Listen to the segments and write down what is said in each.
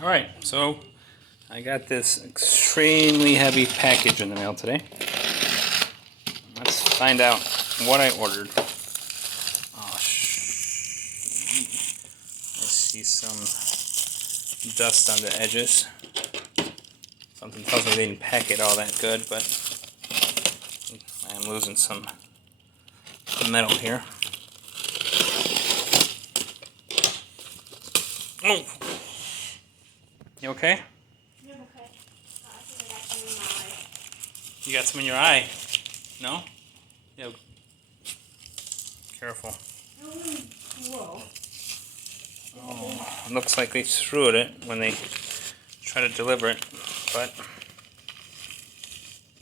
Alright, so I got this extremely heavy package in the mail today. Let's find out what I ordered. Oh, I see some dust on the edges. Something tells me they didn't pack it all that good, but I am losing some of the metal here. Oh! You okay? I'm okay. I think I got some in my eye. You got some in your eye? No? Yeah. Careful. Whoa. Oh, it looks like they threw it when they try to deliver it, but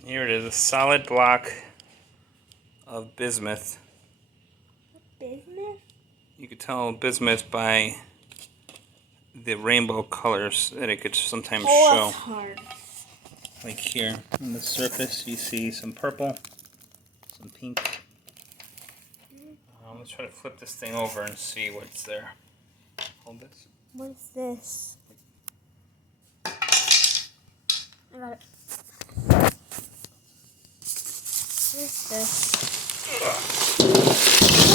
here it is, a solid block of bismuth. Bismuth? You could tell bismuth by the rainbow colors that it could sometimes show. That's hard. Like here on the surface, you see some purple, some pink. Let's try to flip this thing over and see what's there. Hold this. What is this? I got it. What is this?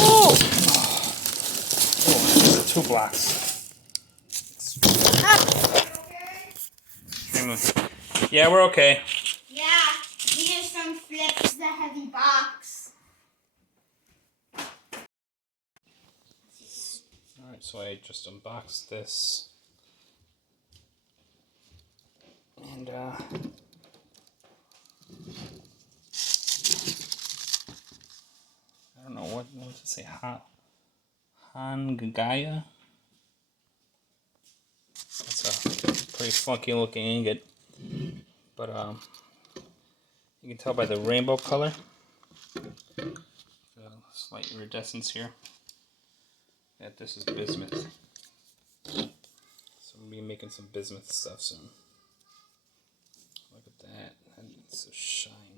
Oh! Oh, 2 blocks. Yeah, we're okay. Yeah, here's some flips the heavy box. Alright, so I just unboxed this. And, I don't know, what does it say? Hangaya? That's a pretty funky looking ingot. But, you can tell by the rainbow color. The slight iridescence here. That this is bismuth. So I'm going to be making some bismuth stuff soon. Look at that. That's so shiny.